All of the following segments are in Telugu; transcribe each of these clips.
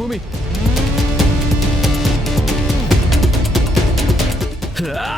భూమి. రా.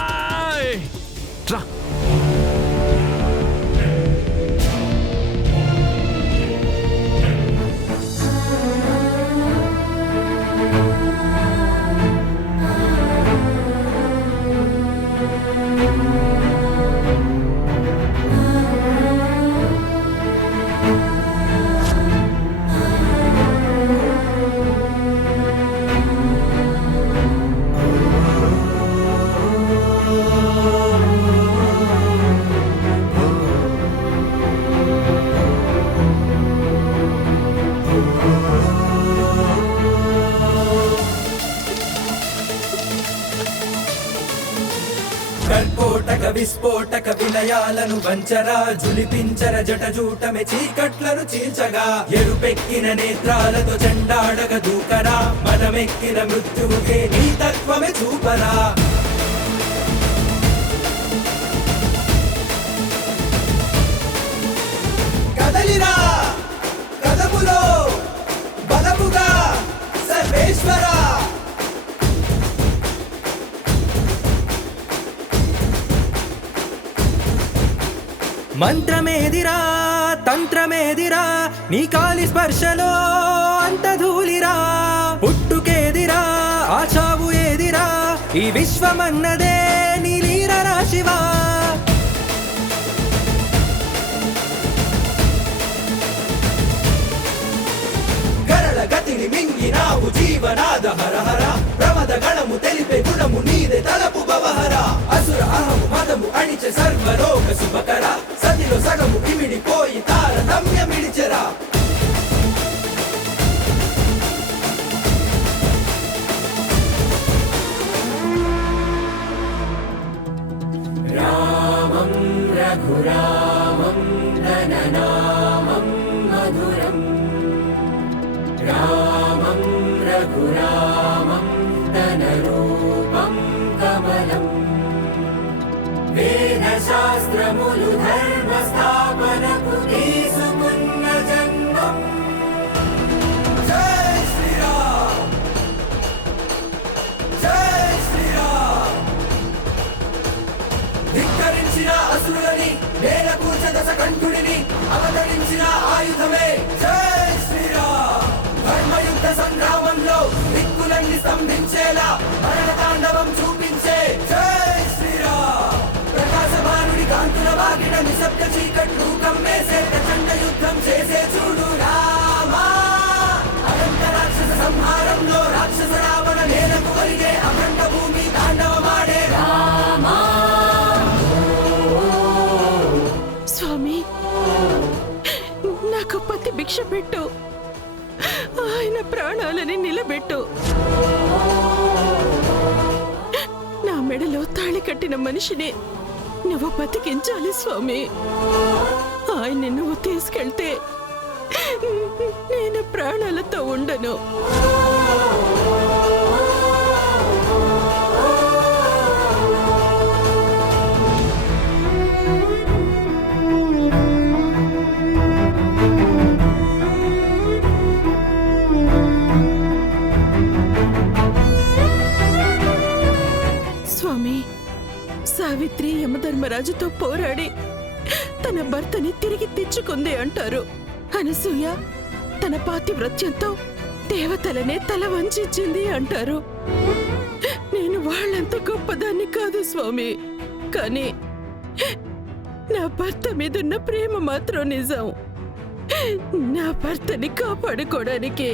కర్కోటక విస్ఫోటక విలయాలను వంచరా, జులిపించర జటజూటమే చీకట్లను చీల్చగా, ఎరుపెక్కిన నేత్రాలతో చెండాడగ దూకరా, మనమెక్కిన మృత్యువుకే నీ తత్వమే చూపరా. కదలిరా కదములో బలముగా సర్వేశ్వరా. మంత్రమేదిరా తంత్రమేదిరా, నీ కాలి స్పర్శలో అంత ధూళిరా. పుట్టుకేదిరా ఆ చావు ఏదిరా, ఈ విశ్వమన్నదే నీ లీల రాశివా. గరళ గతిని మింగినావు జీవనాద హరహర, ప్రమద గణము తెలిపే గుణము నీదే తలపు భవహర. అసుర అహము మదము అణిచే సర్వలోక శుభకర, సతిలో సగము ఇమిడిపోయి తారతమ్యమిడిచెరా. రామం రఘురామం ధననామం మధురం, రామం రఘురామం ధనరూపం కమలం. వేద శాస్త్రములు ధర్మ స్థాపనకు తీసుకున్న జన్మం. జై శ్రీరామ్ జై శ్రీరామ్. ధిక్కరించిన అసురులని నేల కూర్చ దశ కంఠుడిని అవతరించిన ఆయుధమే జై శ్రీరామ్. ధర్మయుద్ధ సంగ్రామంలో దిక్కులన్నీ స్తంభించేలా మరణ తాండవం చూపించే జై శ్రీరామ్. ప్రకాశమానుడి కాంతుల వాగిన నిశ్శబ్ద చీకట్లు కమ్మేసే ప్రచండ యుద్ధం చేసే చూడు రామా. అనంత రాక్షస సంహారంలో రాక్షస రావణ నేలకు కలిగే అఖండ భూమి తాండవమాడే రామా. స్వామి, నాకు పతి భిక్ష పెట్టు, ఆయన ప్రాణాలని నిలబెట్టు. నా మెడలో తాళి కట్టిన మనిషిని నువ్వు బతికించాలి స్వామి. ఆయన్ని నువ్వు తీసుకెళ్తే నేను ప్రాణాలతో ఉండను. సావిత్రి యమధర్మరాజుతో పోరాడి తన భర్తని తిరిగి తెచ్చుకుంది అంటారు. అనసూయ తన పాతివ్రత్యంతో దేవతలనే తల వంచింది అంటారు. నేను వాళ్ళంత గొప్పదాన్ని కాదు స్వామి, కానీ నా భర్త మీదున్న ప్రేమ మాత్రం నిజం. నా భర్తని కాపాడుకోవడానికి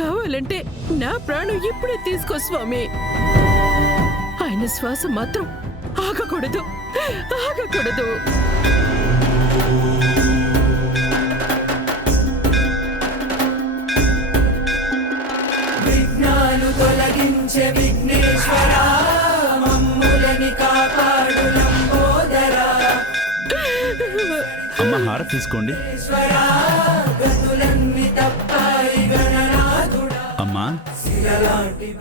కావాలంటే నా ప్రాణం ఇప్పుడే తీసుకో స్వామి. ఆయన శ్వాస మాత్రం ఆగకూడదు, ఆగకూడదు. విఘ్నాలు తొలగించే విఘ్నేశ్వరా, మమ్ములని కాపాడు లంబోదరా. అమ్మ హారతి తీసుకోండి. అమ్మా,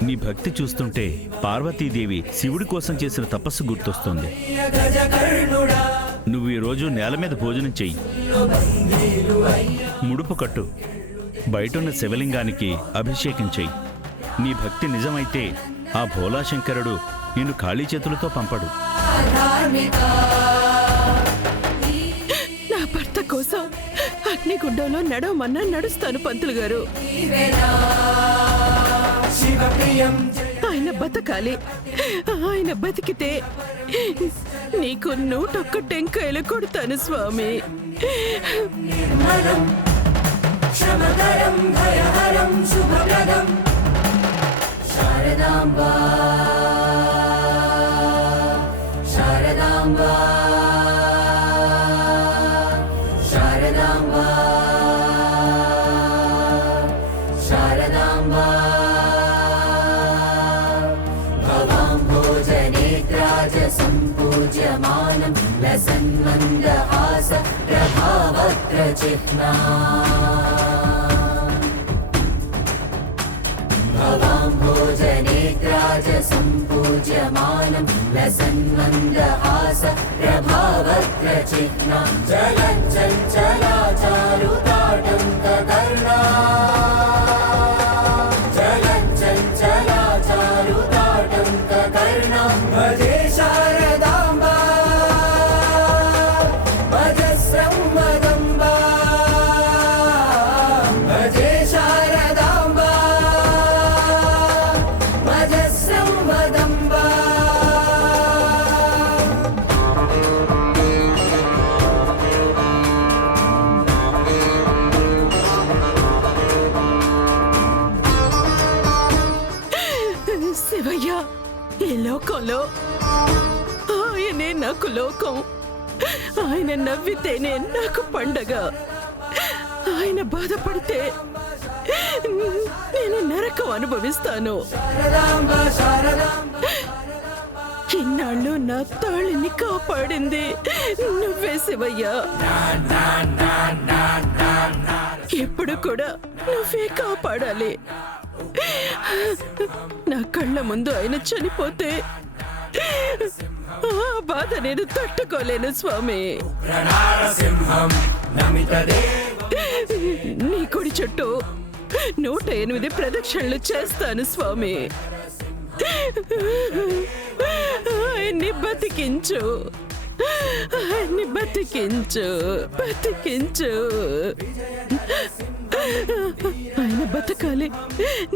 నీ భక్తి చూస్తుంటే పార్వతీదేవి శివుడి కోసం చేసిన తపస్సు గుర్తొస్తుంది. నువ్వు ఈ రోజు నేల మీద భోజనం చెయ్యి, ముడుపు కట్టు. బయటున్న శివలింగానికి అభిషేకం చెయ్యి. నీ భక్తి నిజమైతే ఆ భోలాశంకరుడు నిన్ను ఖాళీ చేతులతో పంపడు. నా భర్త కోసం అగ్నిగుండంలో నడవమన్నా నడుస్తాను పంతులు గారు. శివప్రియం ఆయన బతకాలి. ఆయన బతికితే నీకు 101 టెంకాయలు కొడతాను స్వామి. నిర్మలం క్షమకరం భయహరం శుభప్రదం శారదాంబా శారదాంబా శారదాంబా శారదాంబా భవాంభోజనేత్రాజ సంపూజ్యమానం లసన్మందహాస ప్రభావత్ర చిహ్నా భవాంభోజనేత్రాజ సంపూజ్యమానం లసన్మందహాస ప్రభావత్ర చిహ్నా జలచంచలాచారుతాటంకకర్ణా జలచంచలాచారుతాటంకకర్ణా భజే శారదాంబా భజస్రంవదంబా భజే శారదాంబా భజస్రంవదంబా శివయ్య, ఈ లోకంలో ఆయనే నాకు లోకం. ఆయన నవ్వితేనే నాకు పండగ. ఆయన బాధపడితే నేను నరకం అనుభవిస్తాను. శారదాంబా శారదాంబా ఇన్నాళ్ళు నా తాళిని కాపాడింది నువ్వే శివయ్య. ఎప్పుడు కూడా నువ్వే కాపాడాలి. నా కళ్ళ ముందు ఆయన చనిపోతే ఆ బాధ నేను తట్టుకోలేను స్వామి. ప్రణారసింహం నమితదేవ నీ కుడి చుట్టూ 108 ప్రదక్షిణలు చేస్తాను స్వామి. ఆయన్ని బతికించు, ఆయన్ని బతికించు, బతికించు. ఆయన బతకాలి.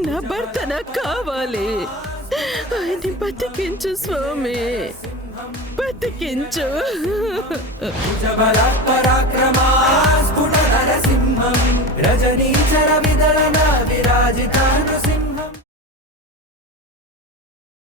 నా భర్త నాకు కావాలి. ఆయన్ని బతికించు స్వామి, బతికించు. పరాక్రమా స్ఫుట నరసింహం రజనీచర విదళన విరాజిత నృసింహం